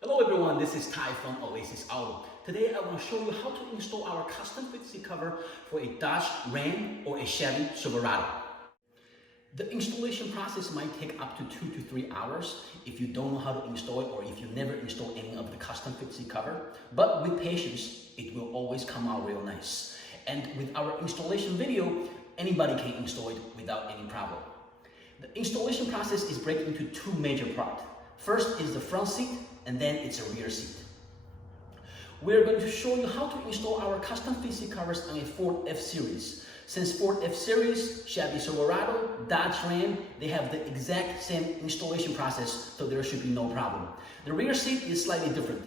Hello everyone, this is Ty from Oasis Auto. Today I want to show you how to install our custom fit seat cover for a Dodge Ram or a Chevy Silverado. The installation process might take up to 2 to 3 hours if you don't know how to install it or if you never install any of the custom fit seat cover. But with patience, it will always come out real nice. And with our installation video, anybody can install it without any problem. The installation process is broken into two major parts. First is the front seat, and then it's a rear seat. We're going to show you how to install our custom fit seat covers on a Ford F-Series. Since Ford F-Series, Chevy Silverado, Dodge Ram, they have the exact same installation process, so there should be no problem. The rear seat is slightly different.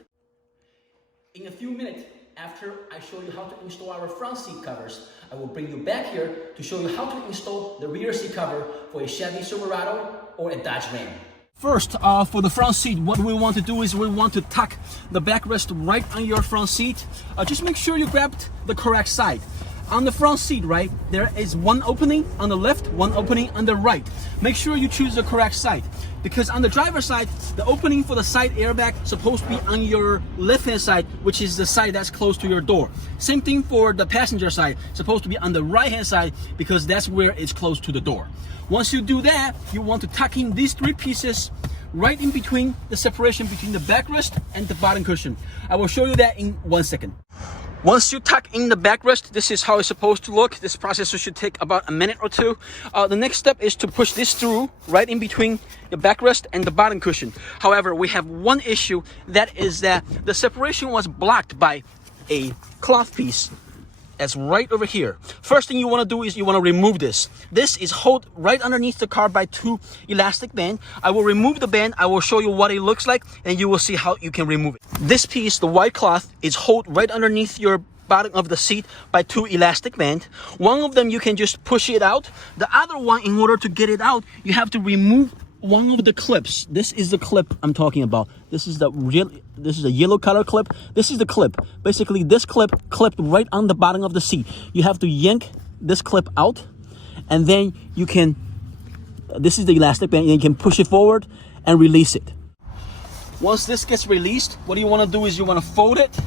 In a few minutes, after I show you how to install our front seat covers, I will bring you back here to show you how to install the rear seat cover for a Chevy Silverado or a Dodge Ram. First, for the front seat, what we want to do is we want to tuck the backrest right on your front seat. Just make sure you grabbed the correct side. On the front seat, right, there is one opening on the left, one opening on the right. Make sure you choose the correct side, because on the driver's side, the opening for the side airbag is supposed to be on your left-hand side, which is the side that's close to your door. Same thing for the passenger side, supposed to be on the right-hand side because that's where it's close to the door. Once you do that, you want to tuck in these three pieces right in between the separation between the backrest and the bottom cushion. I will show you that in 1 second. Once you tuck in the backrest, this is how it's supposed to look. This process should take about a minute or two. The next step is to push this through right in between the backrest and the bottom cushion. However, we have one issue, that is that the separation was blocked by a cloth piece that's right over here. First thing you want to do is you want to remove this. This is held right underneath the car by two elastic bands. I will remove the band. I will show you what it looks like, and you will see how you can remove it. This piece, the white cloth, is held right underneath your bottom of the seat by two elastic bands. One of them you can just push it out. The other one, in order to get it out, you have to remove one of the clips. This is the clip I'm talking about. This is a yellow color clip. This is the clip. Basically, this clip clipped right on the bottom of the seat. You have to yank this clip out, and then you can, this is the elastic band, and you can push it forward and release it. Once this gets released, what you want to do is you want to fold it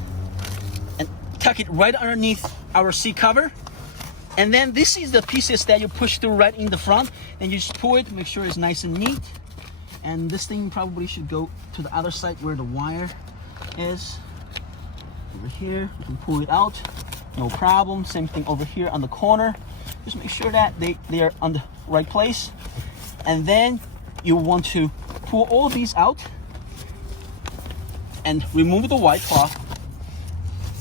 and tuck it right underneath our seat cover. And then this is the pieces that you push through right in the front, and you just pull it, make sure it's nice and neat. And this thing probably should go to the other side where the wire is. Over here, you can pull it out, no problem. Same thing over here on the corner. Just make sure that they are on the right place. And then you want to pull all of these out and remove the white cloth,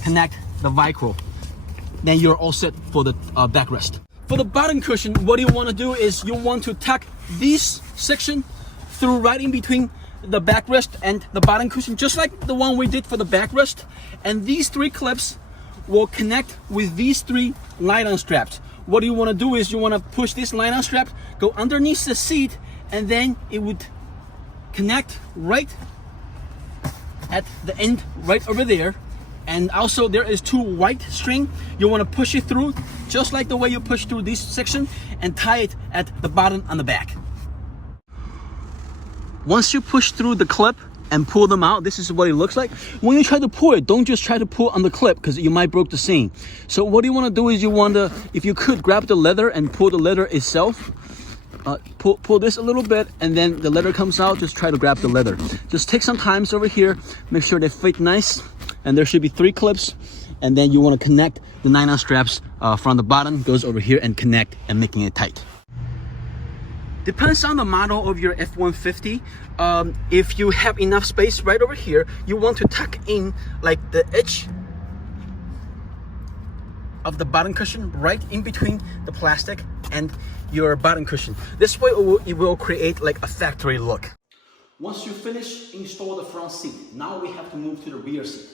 connect the Velcro. Then you're all set for the backrest. For the bottom cushion, what you want to do is you want to tuck this section through right in between the backrest and the bottom cushion, just like the one we did for the backrest. And these three clips will connect with these three nylon straps. What you want to do is you want to push this nylon strap, go underneath the seat, and then it would connect right at the end, right over there. And also there is two white string. You want to push it through just like the way you push through this section and tie it at the bottom on the back. Once you push through the clip and pull them out, this is what it looks like. When you try to pull it, don't just try to pull on the clip because you might break the seam. So what you want to do is you want to, if you could, grab the leather and pull the leather itself. Pull this a little bit, and then the leather comes out. Just try to grab the leather. Just take some time over here, make sure they fit nice. And there should be three clips, and then you want to connect the nylon straps from the bottom, goes over here and connect and making it tight. Depends on the model of your F-150. If you have enough space right over here, you want to tuck in like the edge of the bottom cushion right in between the plastic and your bottom cushion. This way it will create like a factory look. Once you finish install the front seat, now we have to move to the rear seat.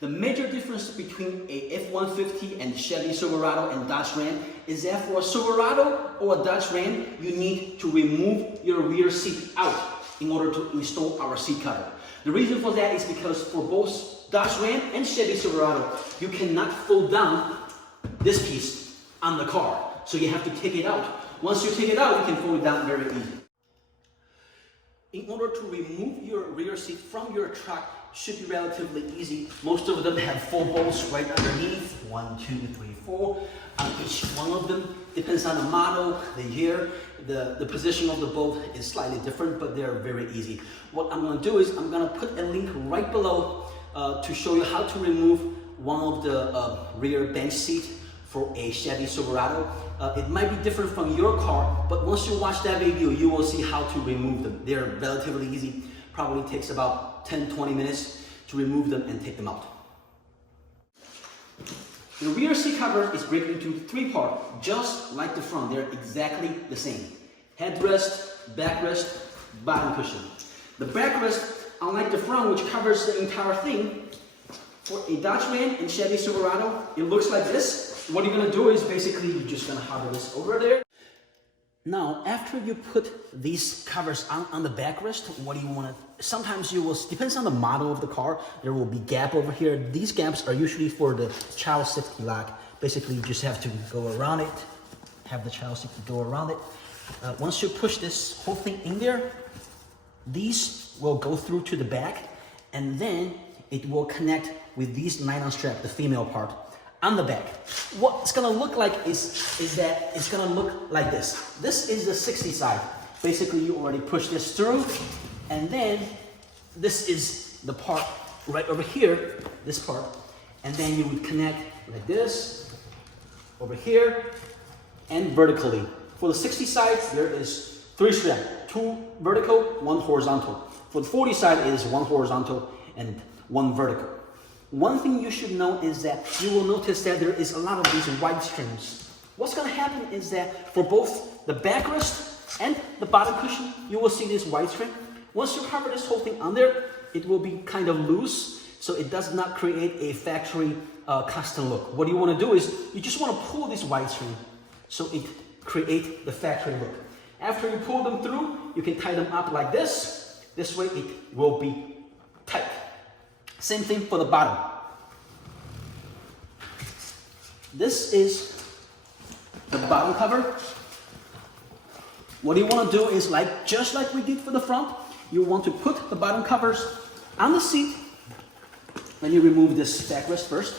The major difference between a F-150 and Chevy Silverado and Dodge Ram is that for a Silverado or a Dodge Ram, you need to remove your rear seat out in order to install our seat cover. The reason for that is because for both Dodge Ram and Chevy Silverado, you cannot fold down this piece on the car. So you have to take it out. Once you take it out, you can fold it down very easy. In order to remove your rear seat from your truck, should be relatively easy. Most of them have 4 bolts right underneath. 1, 2, 3, 4. Each one of them depends on the model, the year. The position of the bolt is slightly different, but they're very easy. What I'm going to do is I'm going to put a link right below to show you how to remove one of the rear bench seat for a Chevy Silverado. It might be different from your car, but once you watch that video, you will see how to remove them. They're relatively easy. Probably takes about 10-20 minutes to remove them and take them out. The rear seat cover is broken into 3 parts, just like the front. They're exactly the same. Headrest, backrest, bottom cushion. The backrest, unlike the front, which covers the entire thing, for a Dodge Ram and Chevy Silverado, it looks like this. What you're gonna do is basically you're just gonna hover this over there. Now, after you put these covers on the backrest, what do you want to, sometimes you will, depends on the model of the car, there will be gap over here. These gaps are usually for the child safety lock. Basically, you just have to go around it, have the child safety go around it. Once you push this whole thing in there, these will go through to the back, and then it will connect with these nylon strap, the female part, on the back. What it's gonna look like is that it's gonna look like this. This is the 60 side. Basically, you already push this through, and then this is the part right over here, this part, and then you would connect like this, over here, and vertically. For the 60 side, there is 3 straps, 2 vertical, 1 horizontal. For the 40 side, it is 1 horizontal and 1 vertical. One thing you should know is that you will notice that there is a lot of these white strings. What's going to happen is that for both the backrest and the bottom cushion, you will see this white string. Once you cover this whole thing on there, it will be kind of loose, so it does not create a factory custom look. What you want to do is you just want to pull this white string so it creates the factory look. After you pull them through, you can tie them up like this. This way it will be tight. Same thing for the bottom. This is the bottom cover. What you want to do is just like we did for the front, you want to put the bottom covers on the seat. Let me remove this backrest first.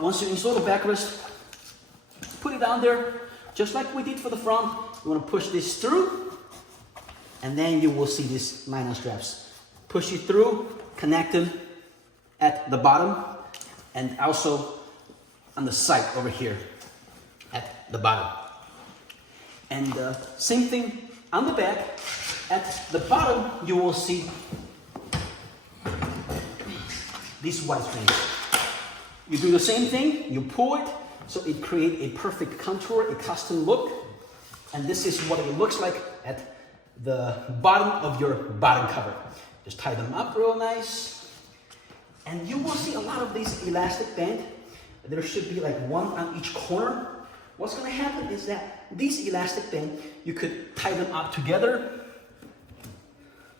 Once you install the backrest, put it down there, just like we did for the front. You want to push this through, and then you will see these nylon straps. Push it through, connect them at the bottom, and also on the side over here at the bottom. And same thing on the back. At the bottom, you will see these white strings. You do the same thing, you pull it, so it creates a perfect contour, a custom look. And this is what it looks like at the bottom of your bottom cover. Just tie them up real nice. And you will see a lot of these elastic band. There should be like 1 on each corner. What's going to happen is that these elastic band, you could tie them up together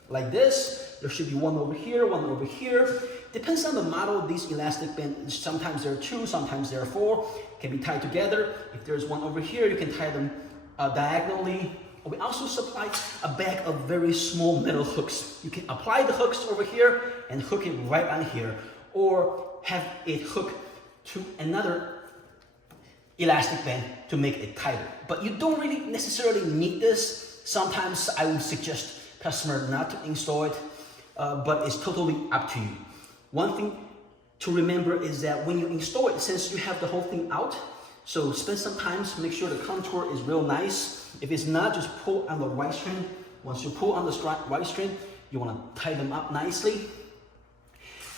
like this. There should be 1 over here, 1 over here. Depends on the model of these elastic band. Sometimes there are 2, sometimes there are 4. Can be tied together. If there's 1 over here, you can tie them diagonally. We also supply a bag of very small metal hooks. You can apply the hooks over here and hook it right on here, or have it hook to another elastic band to make it tighter. But you don't really necessarily need this. Sometimes I would suggest customer not to install it, but it's totally up to you. One thing to remember is that when you install it, since you have the whole thing out, so spend some time to make sure the contour is real nice. If it's not, just pull on the white string. Once you pull on the white string, you want to tie them up nicely.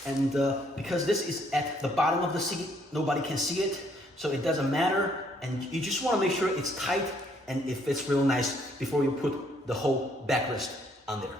And because this is at the bottom of the seat, nobody can see it, so it doesn't matter. And you just want to make sure it's tight and it fits real nice before you put the whole backrest on there.